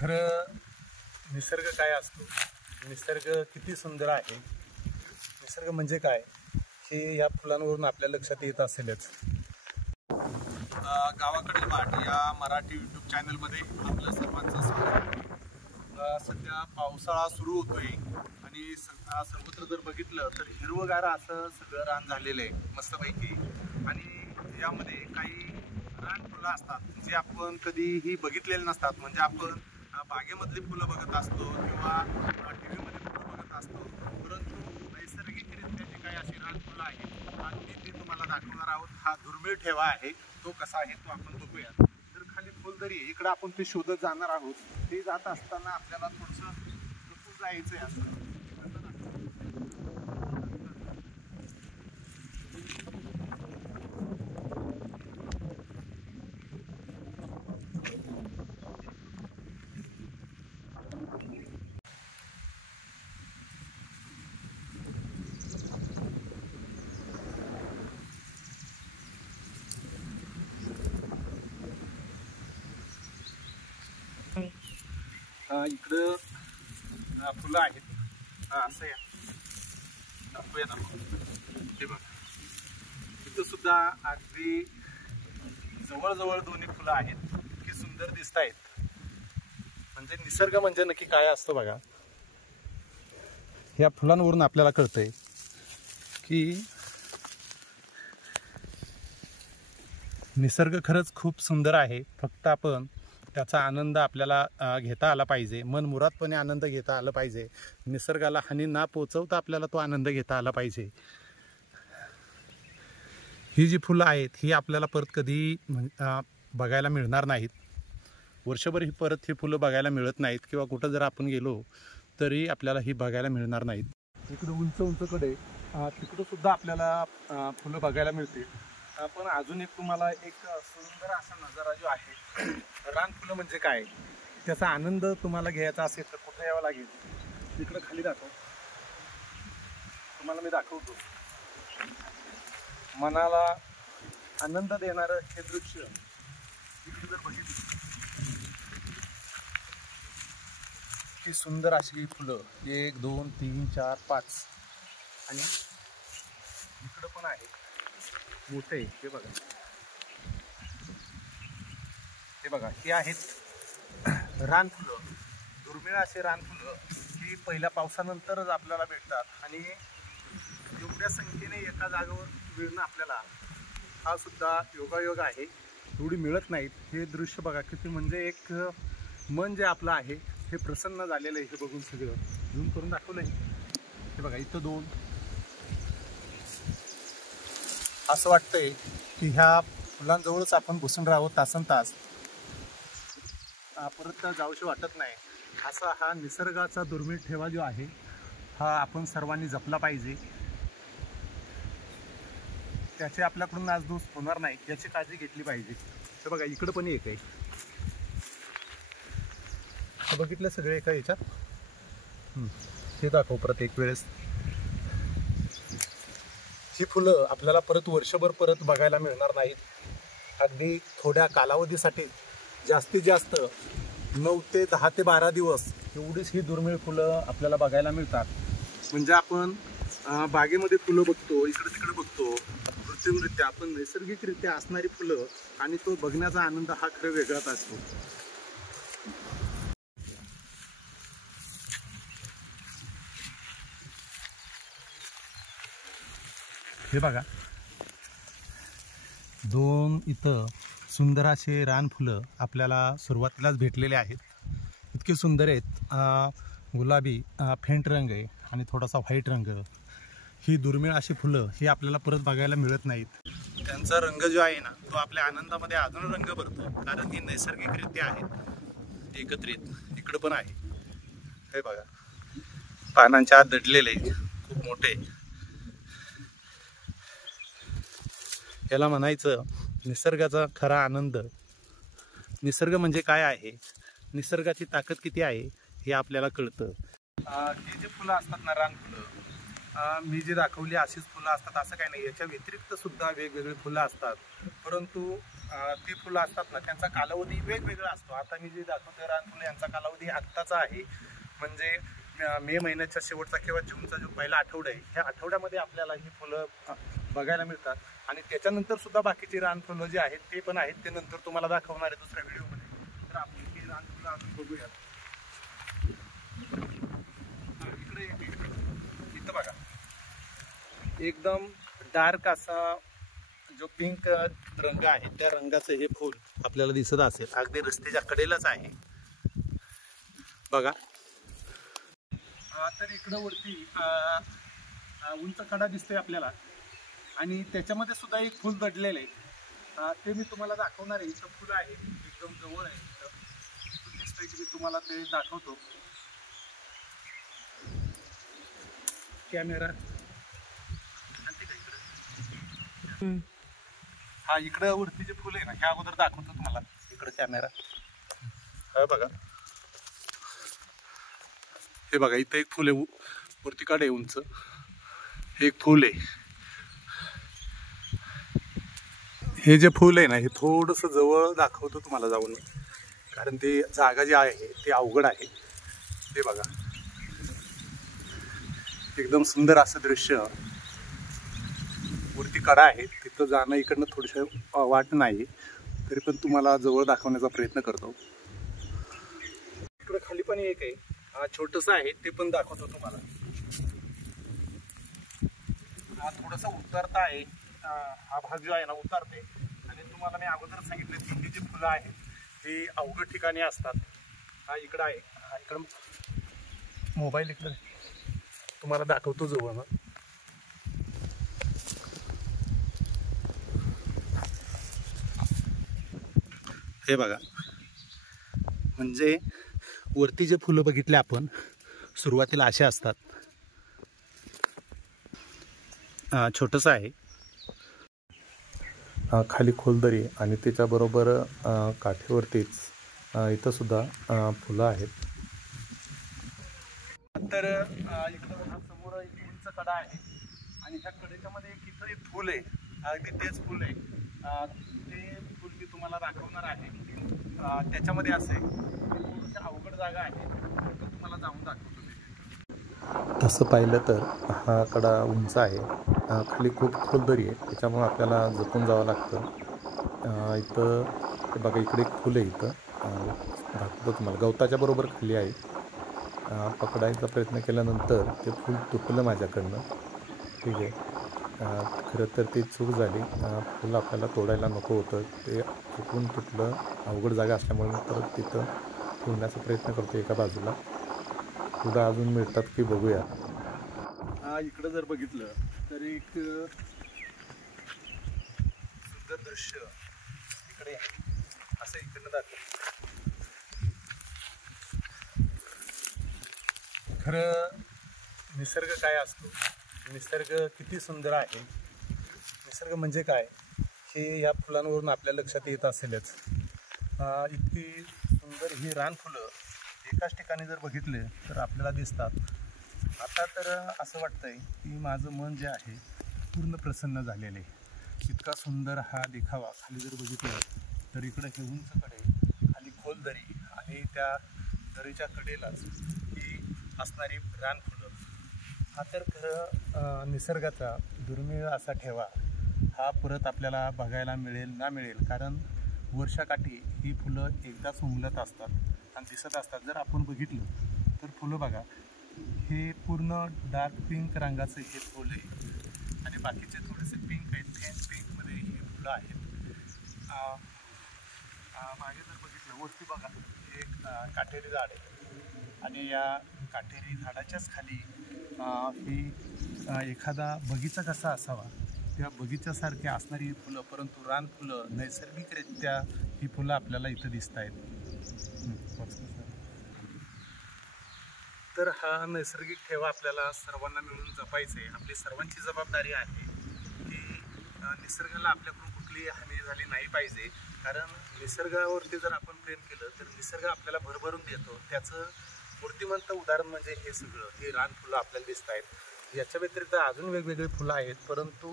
खरं निसर्ग काय असतो, निसर्ग किती सुंदर आहे, निसर्ग म्हणजे काय हे या फुलांवरून आपल्या लक्षात येत असेलच. गावाकडील वाट या मराठी यूट्यूब चॅनलमध्ये आपलं सर्वांचं स्वागत. सध्या पावसाळा सुरू होतोय आणि सर्वत्र जर बघितलं तर हिरवगार असं सगळं रान झालेलं आहे मस्तपैकी. आणि यामध्ये काही रानफुलं असतात जे आपण कधीही बघितलेले नसतात. म्हणजे आपण बागेमधली फुलं बघत असतो किंवा TV मध्ये फुलं बघत असतो, परंतु नैसर्गिकरित्या जे काही अशी रानफुलं आहेत आणि ते तुम्हाला दाखवणार आहोत. हा दुर्मिळ ठेवा आहे, तो कसा आहे तो आपण बघूया. तर खाली फुलदरी इकडे आपण ते शोधत जाणार आहोत. ते जात असताना आपल्याला थोडंसं जपून जायचं आहे असं. इकडं फुलं आहेत. असं या दाखवूया ना. ते बघा, इथं सुद्धा अगदी जवळजवळ दोन्ही फुलं आहेत की सुंदर दिसत आहेत. म्हणजे निसर्ग म्हणजे नक्की काय असतं बघा. ह्या फुलांवरून आपल्याला कळतंय की निसर्ग खरंच खूप सुंदर आहे. फक्त आपण त्याचा आनंद आपल्याला घेता आला पाहिजे, मनमुरादपणे आनंद घेता आला पाहिजे. निसर्गाला हानी ना पोचवता आपल्याला तो आनंद घेता आला पाहिजे. ही जी फुलं आहेत ही आपल्याला परत कधी बघायला मिळणार नाहीत. वर्षभर ही परत ही फुलं बघायला मिळत नाहीत किंवा कुठं जर आपण गेलो तरी आपल्याला ही बघायला मिळणार नाहीत. इकडं उंच उंचकडे तिकडं सुद्धा आपल्याला फुलं बघायला मिळतील. पण अजून एक तुम्हाला एक सुंदर असा नजारा जो आहे, रानफुलं म्हणजे काय त्याचा आनंद तुम्हाला घ्यायचा असेल तर कुठे यावं लागेल. तिकडं खाली दाखव, तुम्हाला मी दाखवतो. मनाला आनंद देणारं हे दृश्य इकडे जर बघितलं की सुंदर अशी फुलं 1 2 3 4 5 आणि इकडं पण आहे मोठे. हे बघा, हे बघा, हे आहेत रानफुलं. दुर्मिळ असे रानफुलं ही पहिल्या पावसानंतरच आपल्याला भेटतात आणि एवढ्या संख्येने एका जागेवर मिळणं आपल्याला हा सुद्धा योगायोग आहे. एवढी मिळत नाहीत. हे दृश्य बघा किती, म्हणजे एक मन जे आपलं आहे हे प्रसन्न झालेलं आहे. हे बघून सगळं झूम करून दाखवलं आहे. हे बघा, इथं 2. असं वाटतंय की ह्या फुलांजवळच आपण बसून राहावं तासन तास, परत जाऊशी वाटत नाही. असा हा निसर्गाचा दुर्मिळ ठेवा जो आहे हा आपण सर्वांनी जपला पाहिजे. त्याचे आपल्याकडून नासधूस होणार नाही याची काळजी घेतली पाहिजे. हे बघा, इकडं पण एक आहे. बघितलं सगळे एका याच्यात. हे दाखव प्रत्येक वेळेस. ही फुलं आपल्याला परत वर्षभर परत बघायला मिळणार नाहीत. अगदी थोड्या कालावधीसाठी, जास्तीत जास्त 9 ते 10 ते 12 दिवस एवढीच ही दुर्मिळ फुलं आपल्याला बघायला मिळतात. म्हणजे आपण बागेमध्ये फुलं बघतो, इकडे तिकडे बघतो, कृत्रिमरित्या आपण नैसर्गिकरित्या असणारी फुलं आणि तो बघण्याचा आनंद हा खरं वेगळाच असतो. हे बघा, 2 इथं सुंदर असे रानफुलं आपल्याला सुरुवातीलाच भेटलेले आहेत. इतके सुंदर आहेत. गुलाबी फेंट रंग आहे आणि थोडासा व्हाईट रंग. ही दुर्मिळ अशी फुलं ही आपल्याला परत बघायला मिळत नाहीत. त्यांचा रंग जो आहे ना तो आपल्या आनंदामध्ये अजून रंग भरतो, कारण ही नैसर्गिकरित्या आहेत एकत्रित. इकडं पण आहे. हे बघा, पानांच्या आत दडलेले खूप मोठे. याला म्हणायचं निसर्गाचा खरा आनंद. निसर्ग म्हणजे काय आहे, निसर्गाची ताकद किती आहे हे आपल्याला कळतं. ही जी फुलं असतात ना, रानफुलं, मी जी दाखवली अशीच फुलं असतात असं काही नाही. याच्या व्यतिरिक्त सुद्धा वेगवेगळी फुलं असतात. परंतु ती फुलं असतात ना त्यांचा कालावधी वेगवेगळा असतो. आता मी जे दाखवतोय रानफुलं यांचा कालावधी आत्ताचा आहे, म्हणजे मे महिन्याच्या शेवटचा किंवा जूनचा जो पहिला आठवडा आहे, ह्या आठवड्यामध्ये आपल्याला ही फुलं बघायला मिळतात. आणि त्याच्यानंतर सुद्धा बाकीची रानफुलं जी आहेत ते पण आहेत, ते नंतर तुम्हाला दाखवणार आहे दुसऱ्या व्हिडिओमध्ये. तर आपण ही रानफुलं आपण बघूया. इथं बघा, एकदम डार्क असा जो पिंक रंग आहे त्या रंगाचं हे फूल आपल्याला दिसत असेल. अगदी रस्त्याच्या कडेलाच आहे बघा. तर इकडं वरती उंच कडा दिसतोय आपल्याला आणि त्याच्यामध्ये सुद्धा एक फूल दडलेलं आहे. ते मी तुम्हाला दाखवणार आहे. इथं फुलं आहे एकदम जवळ आहे. इथं दिसतंय की मी तुम्हाला ते दाखवतो. कॅमेरा हा इकडं वरती जे फुल आहे ना, ह्या अगोदर दाखवतो तुम्हाला. इकडं कॅमेरा हा बघा, हे बघा इथं एक फुल आहे वरती काढे उंच, हे एक फुल आहे. हे जे फुल आहे ना हे थोडंसं जवळ दाखवतो तुम्हाला जाऊन, कारण ते जागा जी आहे ती अवघड आहे. हे बघा एकदम सुंदर असं दृश्य. वरती कडा आहे, तिथं जाणं इकडनं थोडंसं वाट नाही, तरी पण तुम्हाला जवळ दाखवण्याचा प्रयत्न करतो. इकडं खाली पण एक आहे छोटंसं आहे, ते पण दाखवतो तुम्हाला. हा थोडासा उतरता आहे, हा भाग जो आहे ना उतरते. आणि तुम्हाला मी अगोदर सांगितलं की ही जी फुलं आहेत ही अवघड ठिकाणी असतात. हा इकडं आहे, हा इकडं मोबाईल इकडं तुम्हाला दाखवतो जवळ. हे बघा, म्हणजे वरती जे फुलं बघितले आपण सुरुवातीला असे असतात. छोटंसं आहे, खाली खोलदरी आणि त्याच्याबरोबर काठेवरतीच इथं सुद्धा फुलं आहेत. तर इकडं समोर एक उंच कडा आहे आणि ह्या कडेच्या मध्ये इथं एक फुल आहे, अगदी तेच फुल आहे. ते फुल मी तुम्हाला दाखवणार आहे. त्याच्यामध्ये असं आहे थोडीशी अवघड जागा आहे, तर तुम्हाला जाऊन दाखवतो. तसं पाहिलं तर हा कडा उंच आहे, खाली खूप खोलदरी आहे, त्याच्यामुळे आपल्याला जपून जावं लागतं. इथं बघा इकडे एक फुल आहे, इथं दाखवतो तुम्हाला. गवताच्या बरोबर खाली आहे. पकडायचा प्रयत्न केल्यानंतर ते फूल तुटलं माझ्याकडनं. ठीक आहे, खरं तर ती चूक झाली. फूल आपल्याला तोडायला नको होतं, ते चुकून तुटलं. अवघड जागा असल्यामुळे परत तिथं ठेवण्याचा प्रयत्न करतो एका बाजूला. फुलं अजून मिळतात की बघूया. इकडं जर बघितलं तर एक सुंदर दृश्य इकडे असं इकडनं दाखवतं. खरं निसर्ग काय असतो, निसर्ग किती सुंदर आहे. निसर्ग म्हणजे काय हे या फुलांवरून आपल्या लक्षात येत असेलच. इतकी सुंदर ही रानफुलं एकाच ठिकाणी जर बघितले तर आपल्याला दिसतात. आता तर असं वाटतंय की माझं मन जे आहे पूर्ण प्रसन्न झालेलं आहे. इतका सुंदर हा देखावा. खाली जर बघितलं तर इकडं हे उंचकडे, खाली खोल दरी आणि त्या दरीच्या कडेलाच ही असणारी रानफुलं. हा तर खरं निसर्गाचा दुर्मिळ असा ठेवा हा परत आपल्याला बघायला मिळेल ना मिळेल, कारण वर्षाकाठी ही फुलं एकदाच उमलत असतात आणि दिसत असतात. जर आपण बघितलं तर फुलं बघा, हे पूर्ण डार्क पिंक रंगाचं हे फुल आहे आणि बाकीचे थोडेसे पिंक आहेत, फेंट पिंकमध्ये ही फुलं आहेत. मागे जर बघितलं वरती बघा एक काटेरी झाड आहे आणि या काटेरी झाडाच्याच खाली ही एखादा बगीचा कसा असावा त्या बगीच्यासारखी असणारी फुलं, परंतु रानफुलं नैसर्गिकरित्या ही फुलं आपल्याला इथं दिसत आहेत. तर हा नैसर्गिक ठेवा आपल्याला सर्वांना मिळून जपायचे. आपली सर्वांची जबाबदारी आहे की निसर्गाला आपल्याकडून कुठलीही हानी झाली नाही पाहिजे, कारण निसर्गावरती जर आपण प्रेम केलं तर निसर्ग आपल्याला भरभरून देतो. त्याचं मूर्तिमंत उदाहरण म्हणजे हे सगळं, हे रानफुलं आपल्याला दिसत आहेत. याच्या व्यतिरिक्त अजून वेगवेगळी फुलं आहेत, परंतु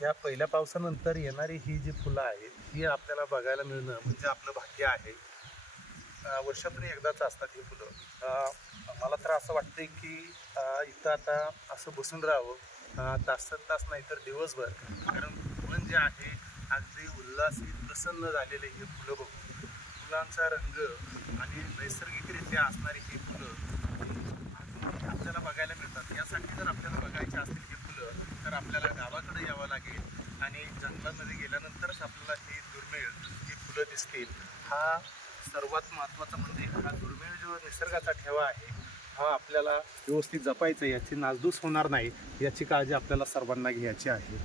या पहिल्या पावसानंतर येणारी ही जी फुलं आहेत ही आपल्याला बघायला मिळणं म्हणजे आपलं भाग्य आहे. वर्षातून एकदाच असतात ही फुलं. मला तर असं वाटतंय की इथं आता असं बसून राहावं तास नाही तर दिवसभर, कारण मन जे आहे अगदी उल्हासित प्रसन्न झालेले हे फुलं बघून. फुलांचा रंग आणि नैसर्गिकरित्या असणारी ही फुलं आपल्याला बघायला मिळतात. यासाठी जर आपल्याला बघायचे असतील हे फुलं तर आपल्याला गावाकडे यावं लागेल आणि जंगलामध्ये गेल्यानंतरच आपल्याला ही दुर्मिळ ही फुलं दिसतील. हा सर्वात महत्त्वाचा म्हणजे हा दुर्मिळ जो निसर्गाचा ठेवा आहे हा आपल्याला व्यवस्थित जपायचा, याची नासधूस होणार नाही याची काळजी आपल्याला सर्वांना घ्यायची आहे.